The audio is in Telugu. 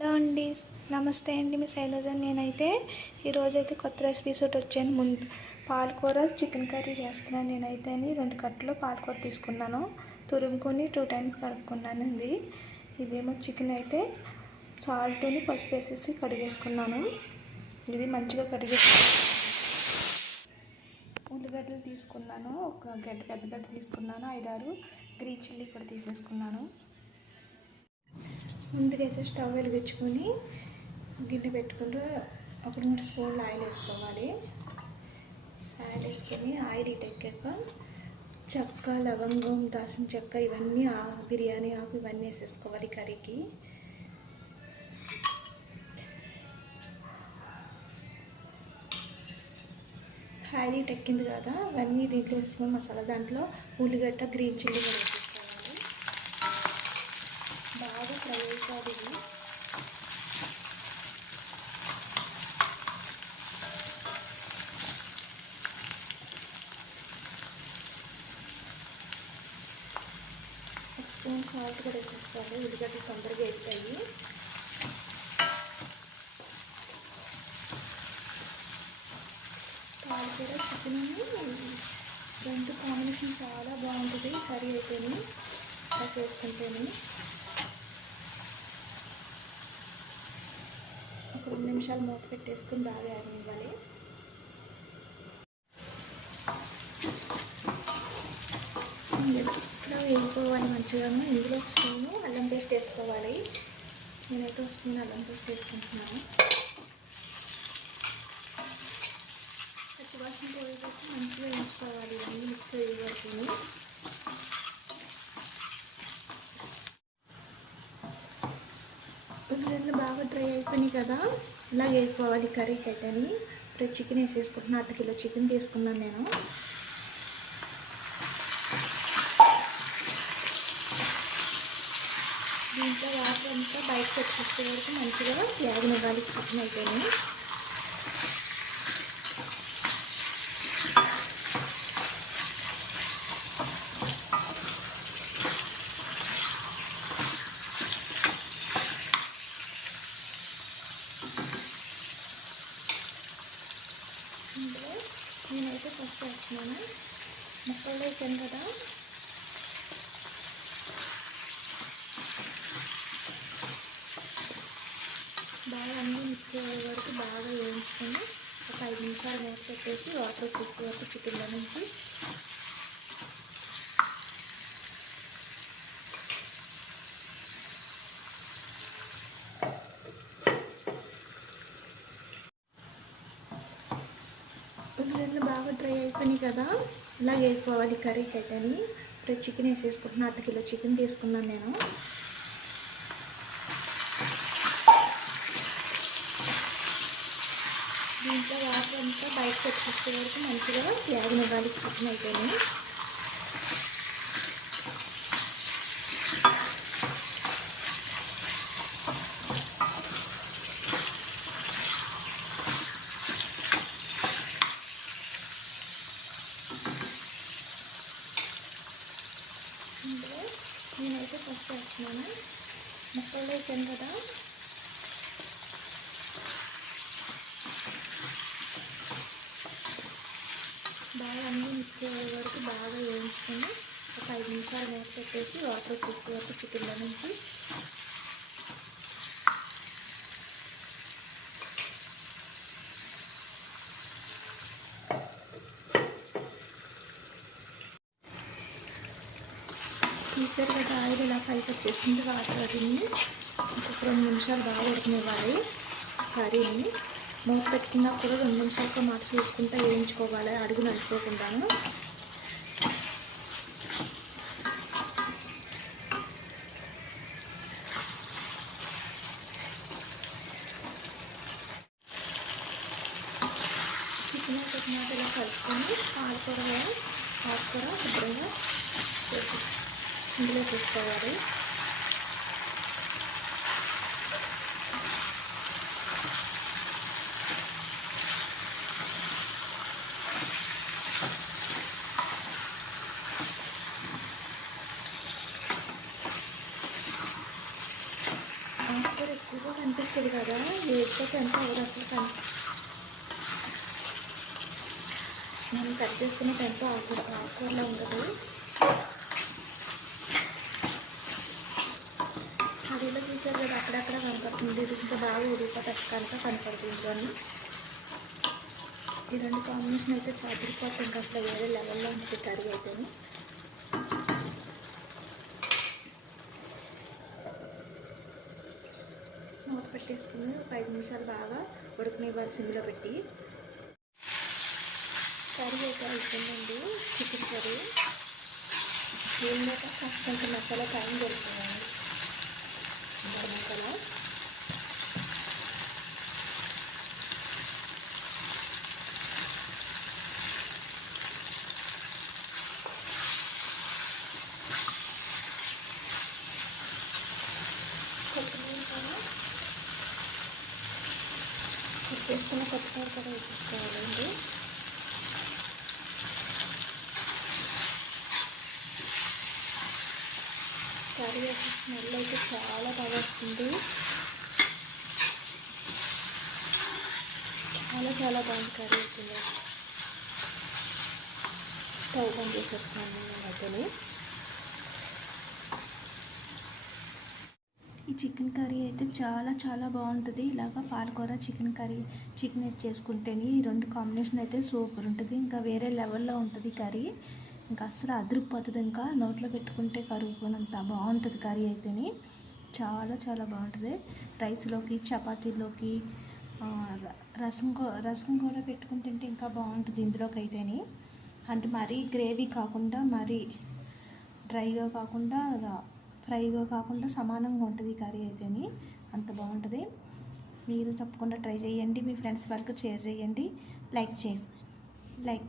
హలో అండి. నమస్తే అండి మీ శైలజ నేనైతే ఈరోజైతే కొత్త రెసిపీస్ ఒకటి వచ్చాను. ముందు పాలకూర చికెన్ కర్రీ చేస్తున్నాను. నేనైతే అని రెండు కట్టలు పాలకూర తీసుకున్నాను. తురుముకొని టూ టైమ్స్ కడుక్కున్నాను ఇది ఇదేమో చికెన్ అయితే సాల్ట్ని పసుపు వేసేసి కడిగేసుకున్నాను. ఇది మంచిగా కడిగేసుకున్నాను ఉల్లిగడ్డలు తీసుకున్నాను. ఒక గడ్డ పెద్ద గడ్డ తీసుకున్నాను. ఐదారు గ్రీన్ చిల్లీ కూడా తీసేసుకున్నాను. ముందుగా స్టవ్ వెలిగించుకొని గిన్నె పెట్టుకుంటూ ఒక మూడు స్పూన్లు ఆయిల్ వేసుకోవాలి. ఆయిల్ వేసుకొని ఆయిల్ ఎక్కాక చెక్క లవంగం దాసిన చెక్క ఇవన్నీ ఆ బిర్యానీ ఆకు ఇవన్నీ వేసేసుకోవాలి కర్రీకి. హైలీ ఎక్కింది కదా అవన్నీ దీంట్లో వేసుకున్న మసాలా దాంట్లో ఉల్లిగడ్డ గ్రీన్ చిల్లీ కూడా వేసేసుకోవాలి బాగా ఫ్రై ఇది స్పూన్ సాల్ట్ కూడా వేసేస్తాను ఉల్లిగడ్డ తొందరగా వేస్తాయి పాలు కూడా చికెన్ రెండు కాంబినేషన్ చాలా బాగుంటుంది. కర్రీ అయితేనే అలా చేసుకుంటేనే ఒక రెండు నిమిషాలు మూత పెట్టేసుకుని బాగా ఇవ్వాలి ఇక్కడ వేసుకోవాలి మంచిగా ఇందులో స్పూన్ అల్లం పేస్ట్ వేసుకోవాలి. నేనైతే స్పూన్ అల్లం పేస్ట్ వేసుకుంటున్నాను. పచ్చివాసన పోయేటప్పుడు మంచిగా వేసుకోవాలి. ఇవన్నీ మిక్స్ అయ్యే వరకు బాగా డ్రై అయిపోయినాయి కదా. ఇలా వేసుకోవాలి కర్రీకి అయితేని ఇప్పుడు చికెన్ వేసేసుకుంటున్నా. అర్ధ కిలో చికెన్ తీసుకున్నాను నేను. దీంట్లో వాటర్ అంతా బయటకు వచ్చేసే వరకు మంచిగా వేగనివ్వాలి. చికెన్ అయితేనే ఇందులో నేనైతే ఫస్ట్ ముక్కలు వేసాను కదా. బాగా అన్నీ మిక్స్ అయ్యే వరకు బాగా వేయించుకొని ఒక ఐదు నిమిషాలు మూత పెట్టేసి వాటర్ వచ్చేసే వరకు చికెన్లో నుంచి ఉల్లిగడ్డలు బాగా డ్రై అయిపోయినాయి కదా ఇలా వేసుకోవాలి కర్రీకి అయితేని ఇప్పుడు చికెన్ వేసేసుకుంటున్నా అర్ధ కిలో చికెన్ తీసుకున్నాను నేను. దీంట్లో వాటర్ అంతా బయటకు వచ్చేసే వరకు మంచిగా వేగనివ్వాలి చికెన్ అయితేనే ఇందులో నేనైతే ఫస్ట్ వేస్తున్నాను ముక్కలు వేసాను కదా బాగా అన్నీ మిక్స్ అయ్యే వరకు బాగా వేయించుకొని ఒక ఐదు నిమిషాలు మూత పెట్టేసి వాటర్ వచ్చేసే వరకు చికెన్లో నుంచి చూసారు కదా ఆయిల్ ఇలా పైకి వచ్చేసింది వాటర్ అది ఇంకొక రెండు నిమిషాలు బాగా ఉడకనివ్వాలి. కర్రీని మూత పెట్టుకున్నప్పుడు రెండు నిమిషాలతో మాట చూసుకుంటూ వేయించుకోవాలి. అడుగు నడుపుకోకుండాను చికెన్ పెట్టినాక ఇలా కలుపుకొని పాలకూర ఆకుకూర శుభ్రంగా ఇందులో చూసుకోవాలి. ఆకుకూర ఎక్కువగా కనిపిస్తుంది కదా వేడిపోతే ఎంత అవ్వదు అసలు కానీ మనం కట్ చేసుకున్న టైంలో ఆకు ఆకుకూరలో ఉండదు. చూసారు కదా అక్కడక్కడ కనపడుతుంది. ఇది ఇంకా బాగా ఉడికిపోతే కనుక కనపడుతుంది ఇంట్లోని ఈ రెండు కాంబినేషన్ అయితే చాటిపోతే ఇంకా అసలు వేరే లెవెల్లో ఉంటుంది కర్రీ అయితే మూత పెట్టేసుకుని ఒక ఐదు నిమిషాలు బాగా ఉడకనివ్వాలి సిమ్లో పెట్టి. కర్రీ అయితే అయిపోయిందండి. Chicken curry. ఏంటంటే ఫస్ట్ కొంచెం మసాలా టైం దొరుకుతుందండి గరం మసాలా కొత్తిమీర కూడా కట్ చేసుకున్న కొత్తిమీర కూడా వేసుకోవాలండి కర్రీ అయితే స్మెల్ అయితే చాలా బాగా వస్తుంది. చాలా చాలా బాగుంది కర్రీ అవుతుంది స్టవ్ బంద్ చేసేస్తాను నేను ఈ చికెన్ కర్రీ అయితే చాలా చాలా బాగుంటుంది. ఇలాగ పాలకూర చికెన్ కర్రీ చికెన్ చేసుకుంటేనే ఈ రెండు కాంబినేషన్ అయితే సూపర్ ఉంటుంది. ఇంకా వేరే లెవెల్లో ఉంటుంది కర్రీ. ఇంకా అస్సలు అదిరిపోతుంది. ఇంకా నోట్లో పెట్టుకుంటే కరుగుపోనంత బాగుంటుంది కర్రీ అయితేనే. చాలా చాలా బాగుంటుంది. రైస్లోకి చపాతీలోకి రసం రసం కూడా పెట్టుకుని తింటే ఇంకా బాగుంటుంది ఇందులోకి అయితేనే. అంటే మరీ గ్రేవీ కాకుండా మరీ డ్రైగా కాకుండా ఫ్రైగా కాకుండా సమానంగా ఉంటుంది కర్రీ అయితేని. అంత బాగుంటుంది. మీరు తప్పకుండా ట్రై చేయండి. మీ ఫ్రెండ్స్ వరకు షేర్ చేయండి. లైక్ చేసి లైక్